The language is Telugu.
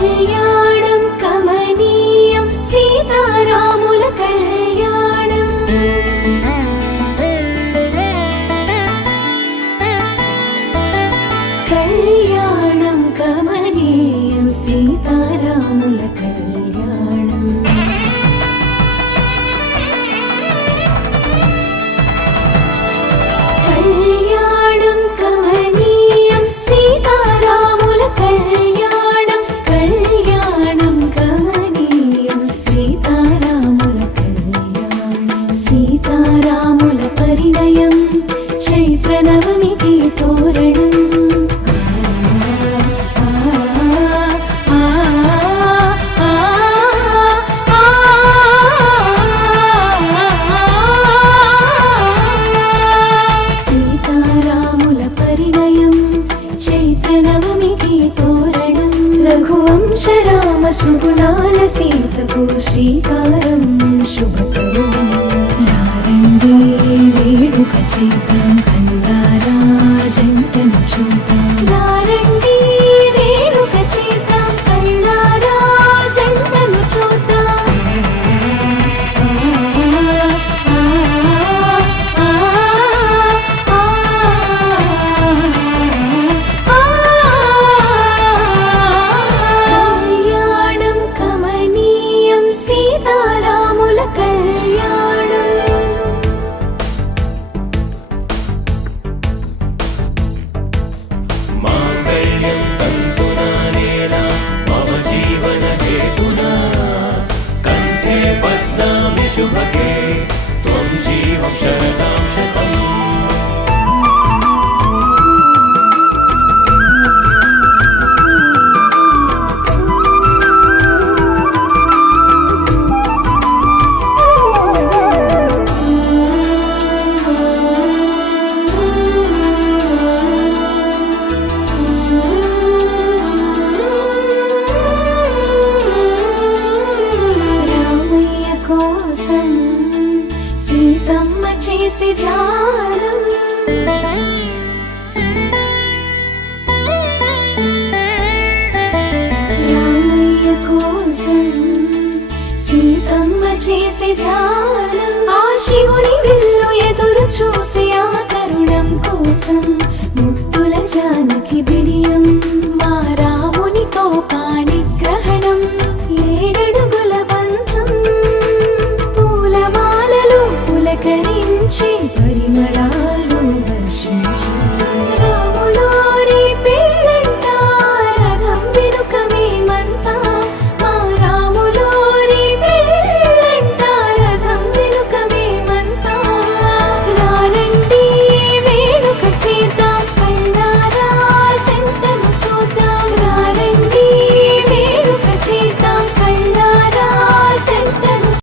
கல்யாணம் கமனியம் சீதாராமுல கல்யாணம் கல்யாணம் கமனியம் சீதாராமுல கல்யாணம் సీతారాముల పరిణయం చైత్ర నవమికి తోరణం. సీతారాముల పరిణయం చైత్ర నవమికి తోరణం. రఘువంశ రామ సుగుణాల సీతకు శ్రీకారం శుభతో రారండి వేడుక చేద్దాం. కల్లారా జంటను చూద్దాం. రారండి చేసి ధ్యానం. రామయ్య కోసం సీతమ్మ చేసి ధ్యానం. ఆ శివుని విల్లు ఎదురు చూసి ఆ తరుణం కోసం